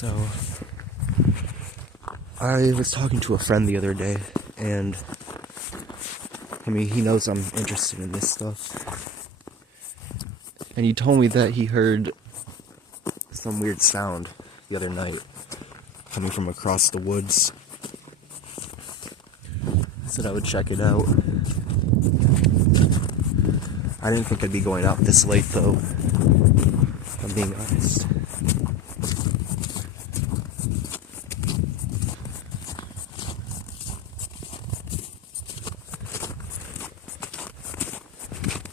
So, I was talking to a friend the other day, and I mean, he knows I'm interested in this stuff. And he told me that he heard some weird sound the other night coming from across the woods. I said I would check it out. I didn't think I'd be going out this late, though, if I'm being honest.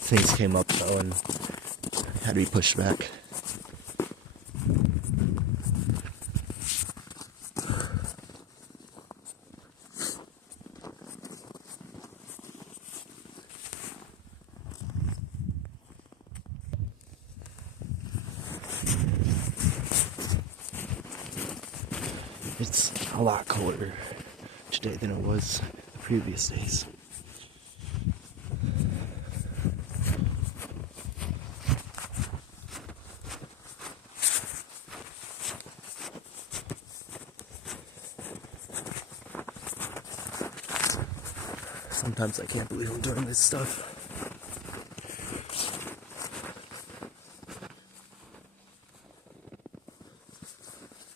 Things came up, though, and had to be pushed back. It's a lot colder today than it was the previous days. Sometimes I can't believe I'm doing this stuff.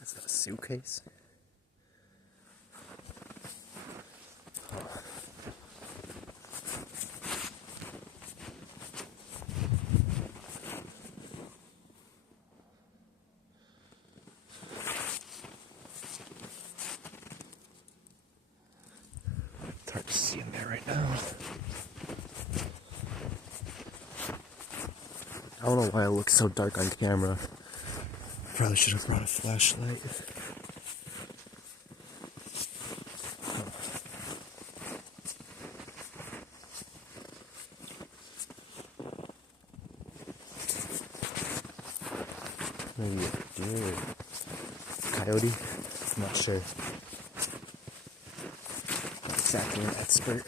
Is that a suitcase? It's hard to see in there right now. I don't know why it looks so dark on camera. Probably should have brought a flashlight. Maybe a deer or coyote. I'm not sure. Not exactly an expert.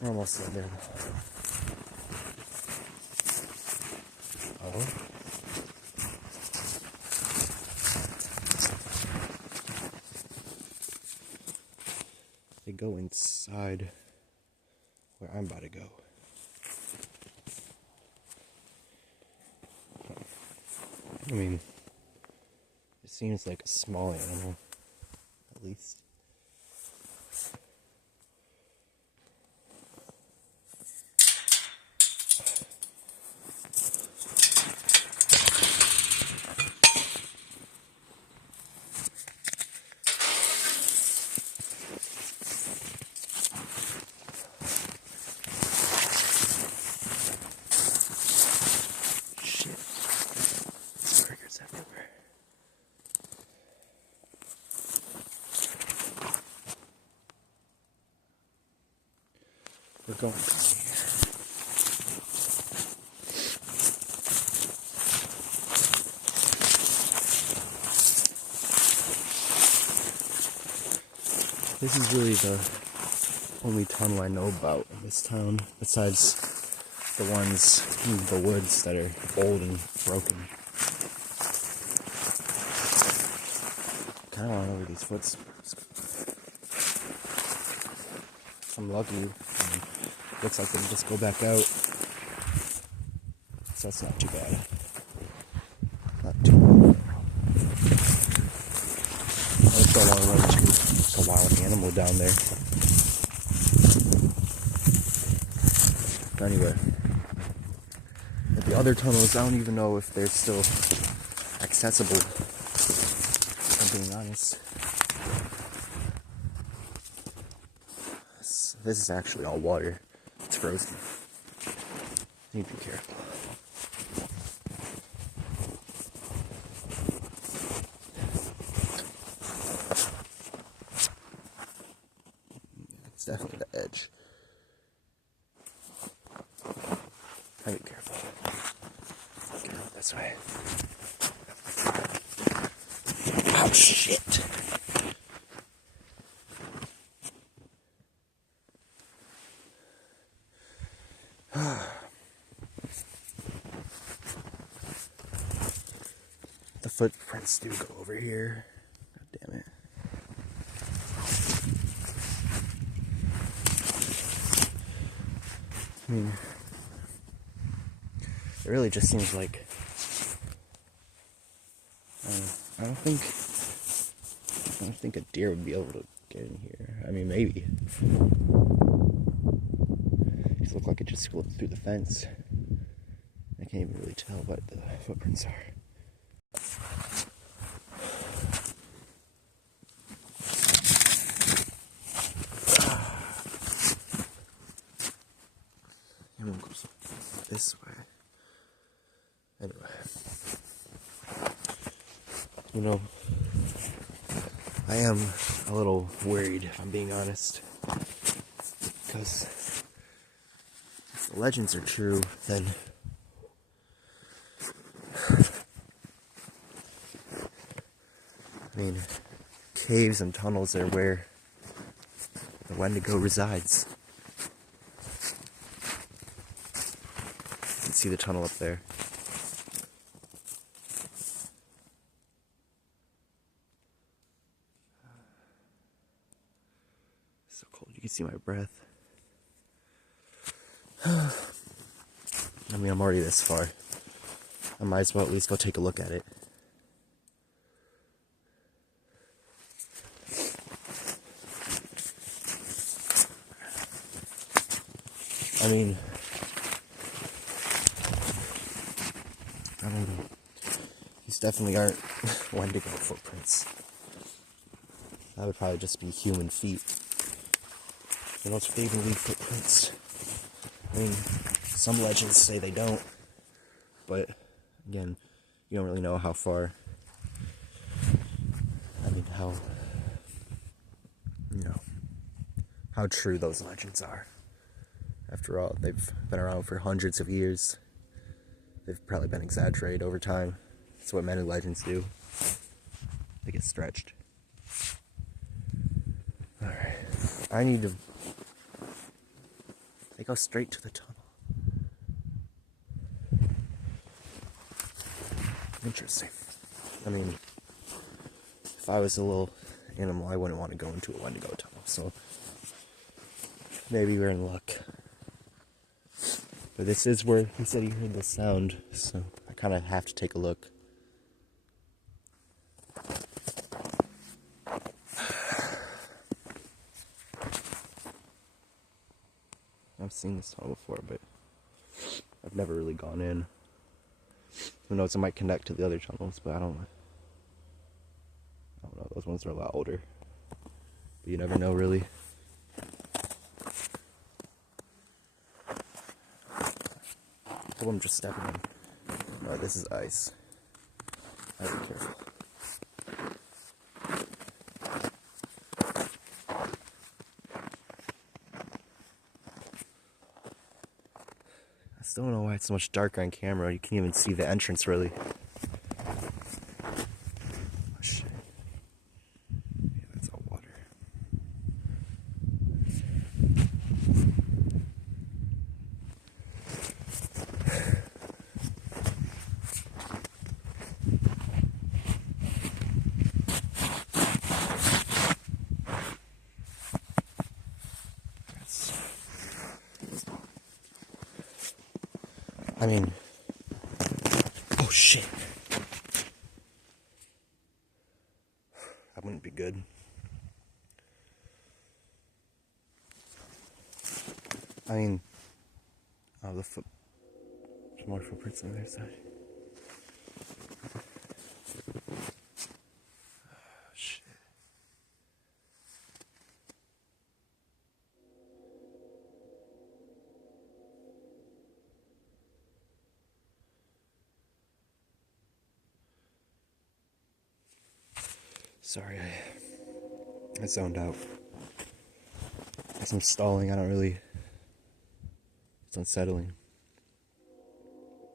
We're almost there. Oh. They go inside where I'm about to go. I mean, it seems like a small animal, at least. Everywhere. We're going down here. This is really the only tunnel I know about in this town, besides the ones in the woods that are old and broken. I kind of want to know where these footsteps go. If I'm lucky, looks like they can just go back out. So that's not too bad. Not too bad. I just don't want to run into a wild animal down there. Anyway, at the other tunnels, I don't even know if they're still accessible. Being honest, this is actually all water. It's frozen. Need to be careful. It's definitely the edge. Be careful. Get out this way. Oh shit. footprints do go over here. God damn it. I mean, it really just seems like I don't think a deer would be able to get in here. I mean, maybe. It look like it just slipped through the fence. I can't even really tell what the footprints are. And we'll go this way. Anyway. You know, I am a little worried, if I'm being honest. Because if the legends are true, then I mean, caves and tunnels are where the Wendigo resides. You can see the tunnel up there. So cold, you can see my breath. I mean, I'm already this far. I might as well at least go take a look at it. I mean, I don't know. These definitely aren't Wendigo footprints. That would probably just be human feet. You know, if they even leave footprints. I mean, some legends say they don't, but again, you don't really know how far. I mean, how true those legends are. After all, they've been around for hundreds of years. They've probably been exaggerated over time. That's what many legends do. They get stretched. Alright. They go straight to the tunnel. Interesting. I mean, if I was a little animal, I wouldn't want to go into a Wendigo tunnel, so maybe we're in luck. But this is where he said he heard the sound, so I kind of have to take a look. I've seen this tunnel before, but I've never really gone in. Who knows, it might connect to the other tunnels, but I don't know. Those ones are a lot older. But you never know, really. I'm just stepping in. No, this is ice. I gotta be careful. I still don't know why it's so much darker on camera. You can't even see the entrance, really. Oh, shit. Yeah, that's all water. I mean, oh shit. That wouldn't be good. I mean, there's more footprints on the other side. Oh, shit. Sorry, I zoned out. As I'm stalling, it's unsettling.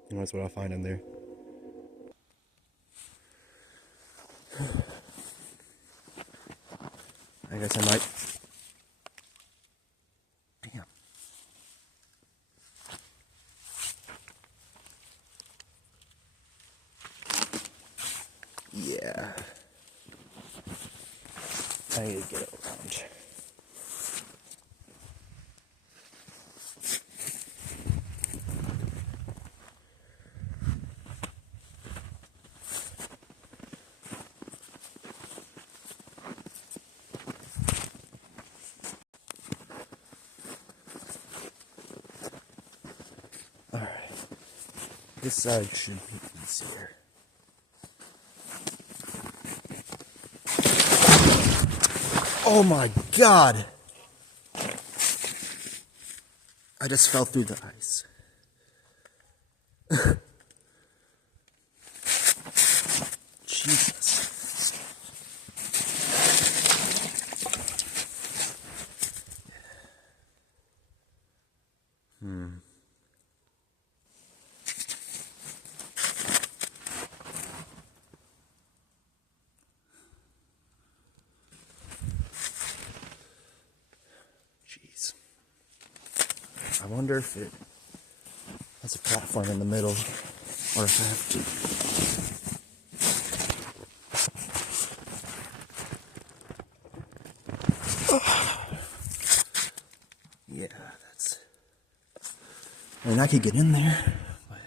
Who knows what I'll find in there. I guess I might. Damn. Yeah. I need to get it around. Alright. This side should be easier. Oh my god! I just fell through the ice. Jesus. Jeez. I wonder if it has a platform in the middle, or if I have to. Yeah, that's. I mean, I could get in there, but.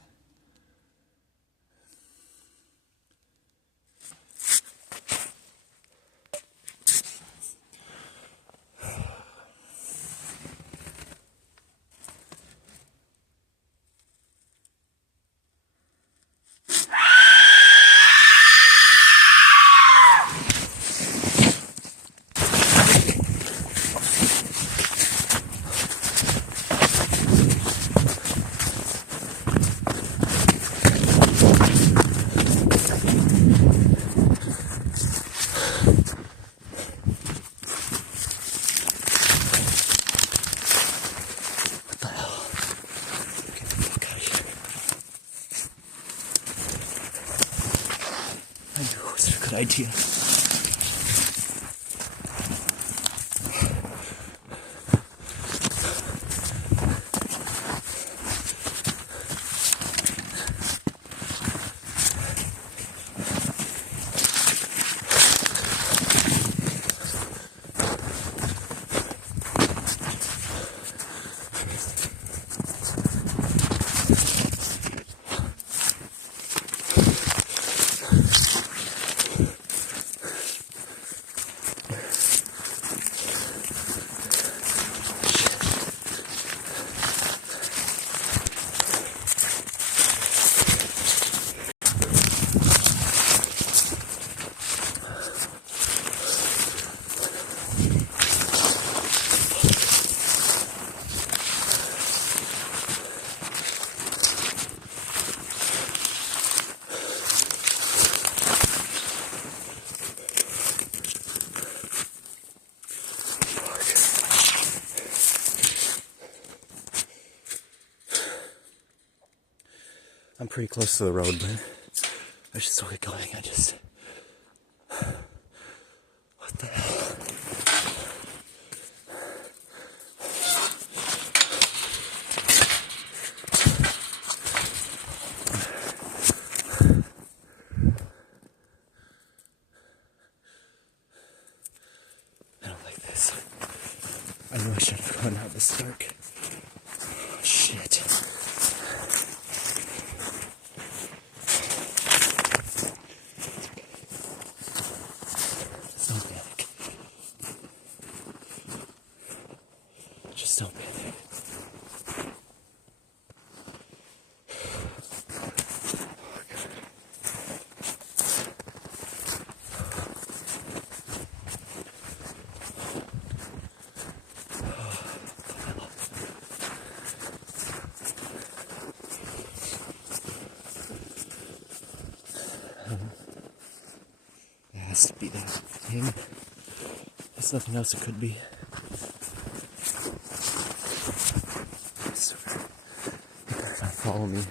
Good idea. I'm pretty close to the road, but I should still get going. I just... What the hell? I don't like this. I know I should have gone out this dark. Shit. Just don't panic. It has to be that thing. There's nothing else it could be. Follow me.